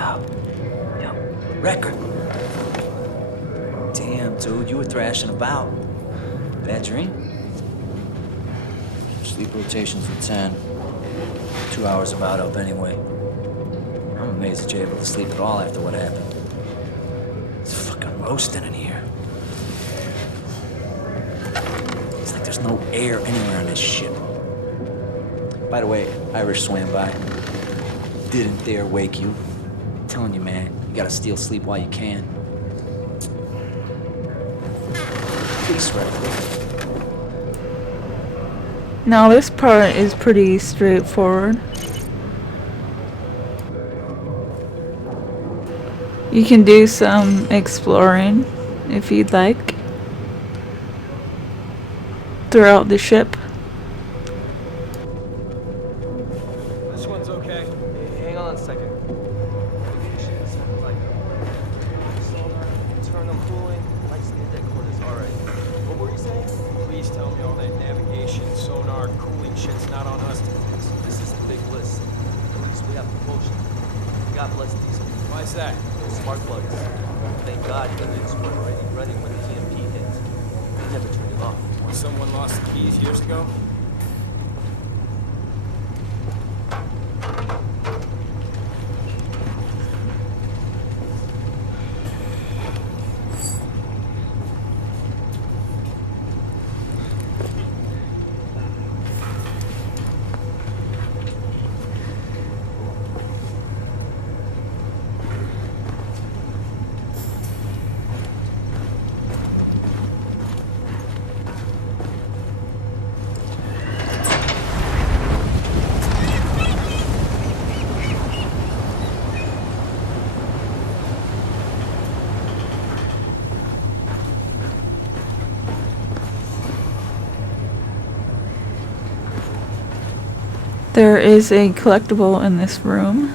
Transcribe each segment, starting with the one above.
Yo, record. Damn, dude, you were thrashing about. Bad dream? Sleep rotations for 10. 2 hours about up anyway. I'm amazed that you're able to sleep at all after what happened. It's fucking roasting in here. It's like there's no air anywhere on this ship. By the way, Irish swam by. Didn't dare wake you. I'm telling you, man, you gotta steal sleep while you can. Please, right. Now this part is pretty straightforward. You can do some exploring if you'd like throughout the ship. This one's okay. Hang on a second. Internal cooling, lights near deck quarters. All right. What were you saying? Please tell me all that navigation, sonar, cooling shit's not on us to fix. This is the big list. At least we have propulsion. God bless these people. Why's that? Spark plugs. Thank God the nukes were already ready when the EMP hit. They never turned it off. Someone lost the keys years ago? There is a collectible in this room,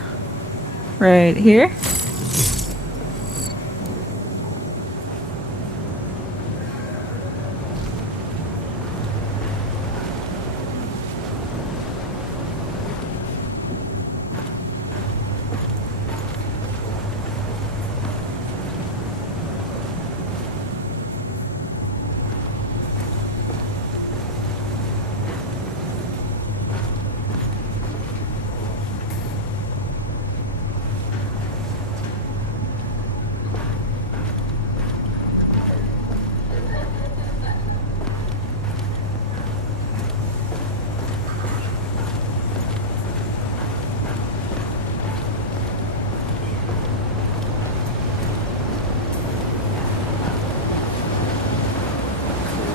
right here.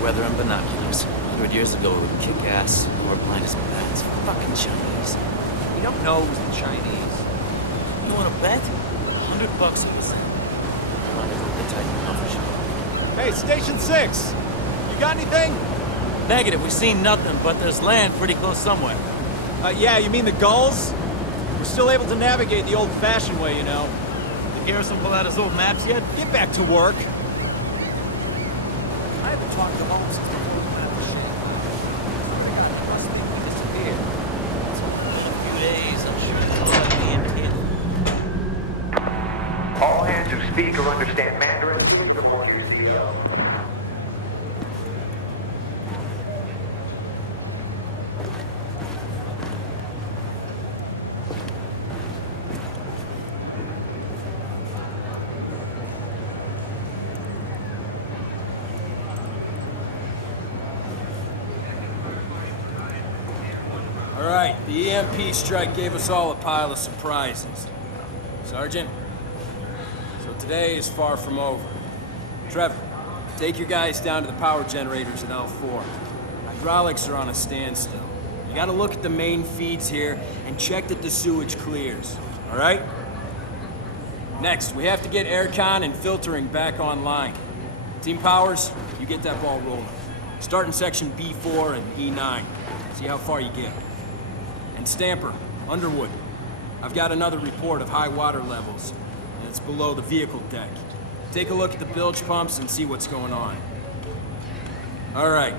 Weather and binoculars. 100 years ago, we would kick ass. We're blind as bats. Fucking Chinese. We don't know who's the Chinese. You want to bet? $100 a percent. I want to go to the Titan offer shop. Hey, Station 6! You got anything? Negative. We've seen nothing, but there's land pretty close somewhere. Yeah, you mean the gulls? We're still able to navigate the old-fashioned way, you know. The garrison pull out his old maps yet? Get back to work. I haven't talked to Holmes since the old map shit. Must think he disappeared. It's been a few days, I'm sure he'll let me in. All hands who speak or understand Mandarin, please report to your CO. All right, the EMP strike gave us all a pile of surprises. Sergeant, so today is far from over. Trevor, take your guys down to the power generators at L4. Hydraulics are on a standstill. You gotta look at the main feeds here and check that the sewage clears, all right? Next, we have to get aircon and filtering back online. Team Powers, you get that ball rolling. Start in section B4 and E9. See how far you get. And Stamper, Underwood, I've got another report of high water levels, and it's below the vehicle deck. Take a look at the bilge pumps and see what's going on. All right.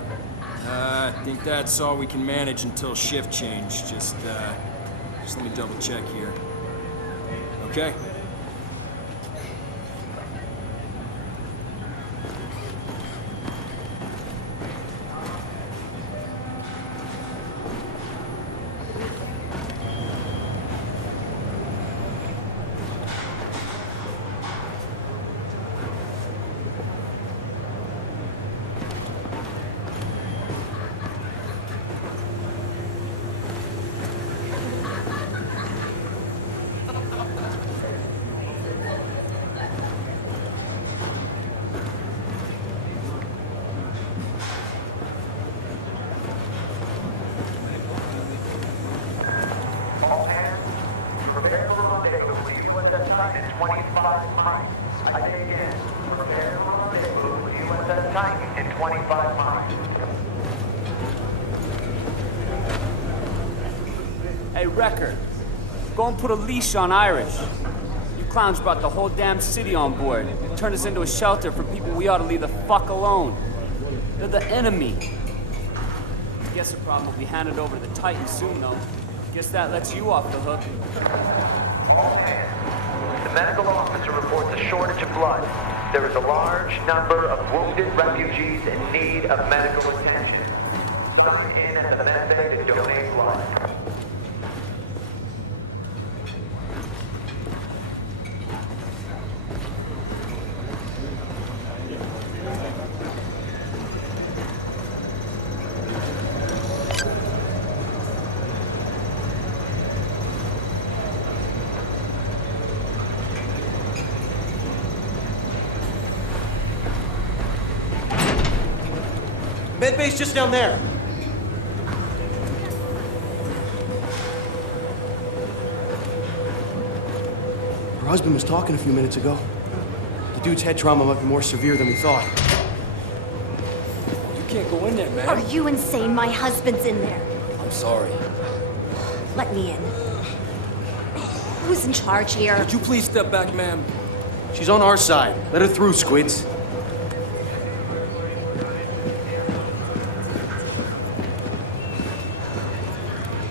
I think that's all we can manage until shift change. Just let me double check here. Okay? Titan in 25 miles. I say again, prepare for rendezvous with USS Titan in 25 miles. Hey, Wrecker, go and put a leash on Irish. You clowns brought the whole damn city on board. Turned us into a shelter for people we ought to leave the fuck alone. They're the enemy. Guess the problem will be handed over to the Titan soon, though. Guess that lets you off the hook. All hands. The medical officer reports a shortage of blood. There is a large number of wounded refugees in need of medical attention. Sign in at the med bay to donate blood. Medbay's just down there. Her husband was talking a few minutes ago. The dude's head trauma might be more severe than we thought. You can't go in there, man. Are you insane? My husband's in there. I'm sorry. Let me in. Who's in charge here? Would you please step back, ma'am? She's on our side. Let her through, Squids.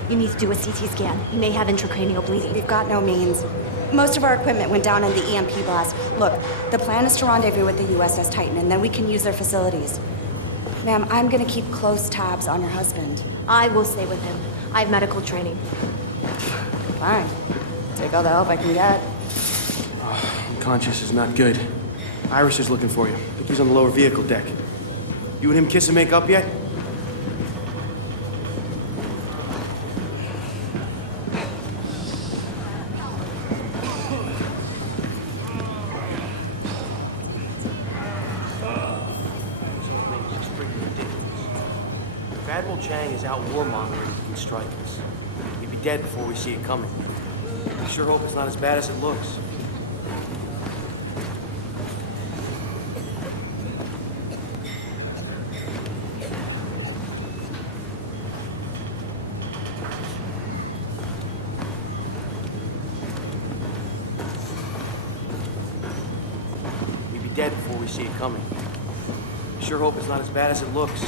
You need to do a CT scan. He may have intracranial bleeding. We've got no means. Most of our equipment went down in the EMP blast. Look, the plan is to rendezvous with the USS Titan, and then we can use their facilities. Ma'am, I'm gonna keep close tabs on your husband. I will stay with him. I have medical training. Fine. Take all the help I can get. Unconscious is not good. Iris is looking for you. I think he's on the lower vehicle deck. You and him kiss and make up yet? Admiral Chang is out warmongering he can strike us. He'd be dead before we see it coming. I sure hope it's not as bad as it looks. We'd be dead before we see it coming. I sure hope it's not as bad as it looks.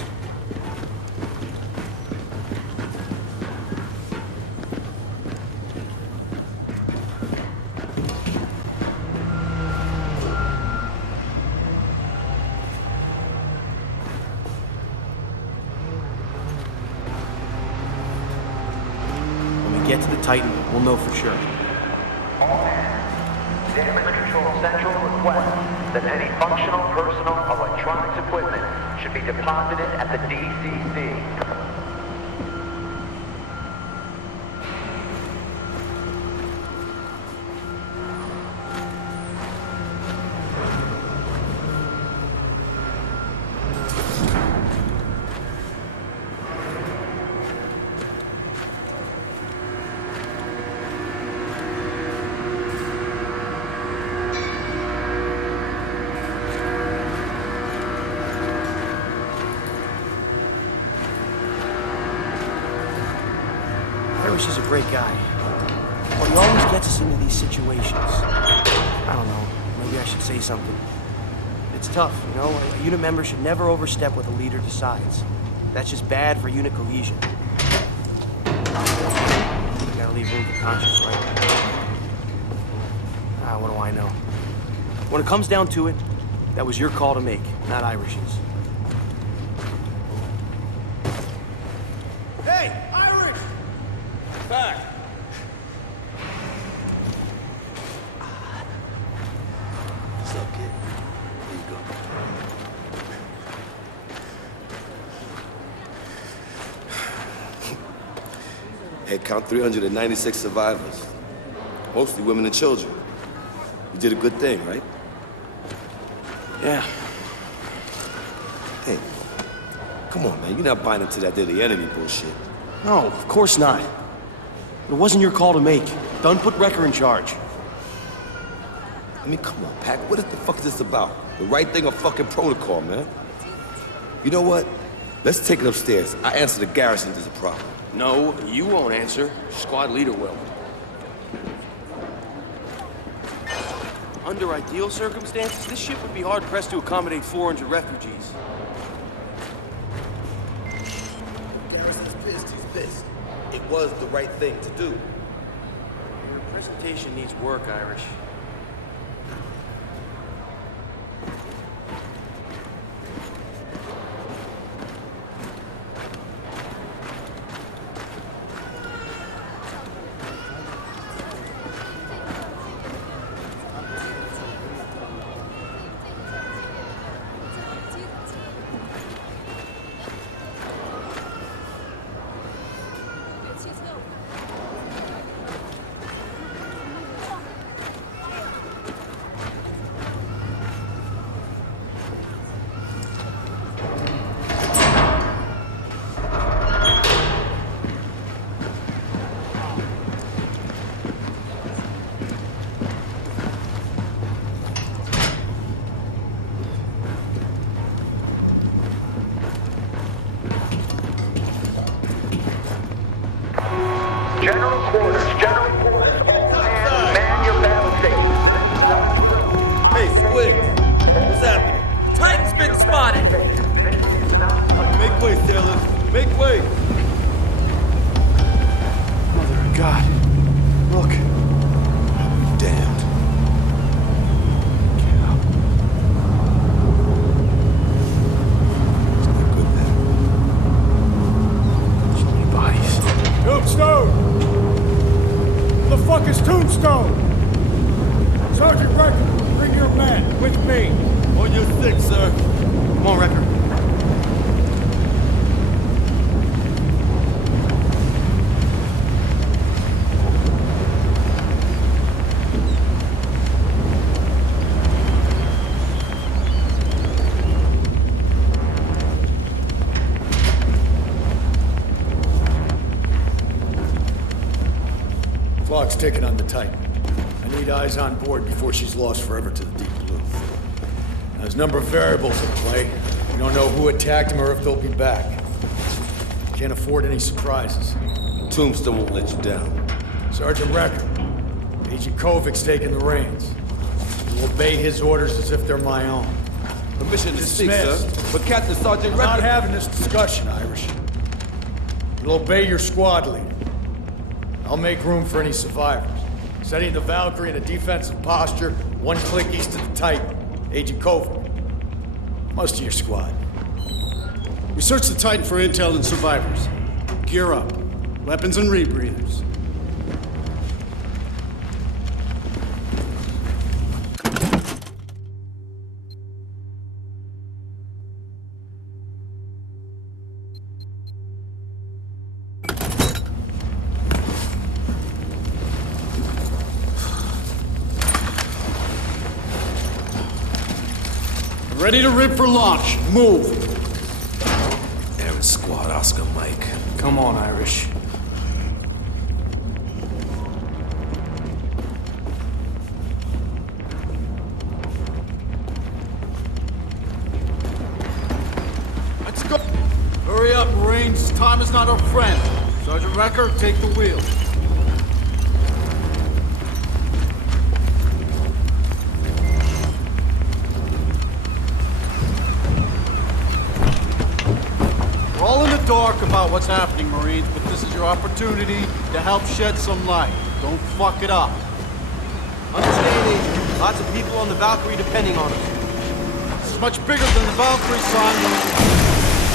Get to the Titan, we'll know for sure. All hands. Damage Control Central requests that any functional personal electronics equipment should be deposited at the DCC. Irish is a great guy, but he always gets us into these situations. I don't know, maybe I should say something. It's tough, you know? A unit member should never overstep what the leader decides. That's just bad for unit cohesion. You gotta leave room for conscience, right? What do I know? When it comes down to it, that was your call to make, not Irish's. Hey, Irish! Back. What's up, kid? Here you go. Head count 396 survivors. Mostly women and children. You did a good thing, right? Yeah. Hey, come on, man. You're not buying into that they're the enemy bullshit. No, of course not. It wasn't your call to make. Dunn put Wrecker in charge. I mean, come on, Pac, what the fuck is this about? The right thing or fucking protocol, man? You know what? Let's take it upstairs. I answer the garrison if there's a problem. No, you won't answer. Squad leader will. Under ideal circumstances, this ship would be hard-pressed to accommodate 400 refugees. Garrison's pissed, he's pissed. It was the right thing to do. Your presentation needs work, Irish. General quarters, all hands, man your battle stations. Hey, Squid, what's happening? Titan's been spotted! Make way, sailors. Make way. Mother of God. Look. Damned. Get up. It's not good, man. So many bodies. Tombstone! The fuck is Tombstone? Sergeant Record, bring your men with me. On your six, sir. Come on, Wrecker. Clock's ticking on the Titan. I need eyes on board before she's lost forever to the deep blue. Now, there's a number of variables at play. We don't know who attacked them or if they'll be back. Can't afford any surprises. Tombstone won't let you down. Sergeant Recker, Agent Kovic's taking the reins. We'll obey his orders as if they're my own. Permission to speak, sir. Dismissed. But Captain Sergeant We're not Record... having this discussion, Irish. You'll obey your squad leader. I'll make room for any survivors. Setting the Valkyrie in a defensive posture, one click east of the Titan. Agent Kovic. Most of your squad. We searched the Titan for intel and survivors. Gear up. Weapons and rebreathers. Ready to rip for launch. Move. Air Squad, Oscar Mike. Come on, Irish. Let's go. Hurry up, Marines. Time is not our friend. Sergeant Recker, take the wheel. We're all in the dark about what's happening, Marines, but this is your opportunity to help shed some light. Don't fuck it up. Understand, Agent. Lots of people on the Valkyrie depending on us. This is much bigger than the Valkyrie, son.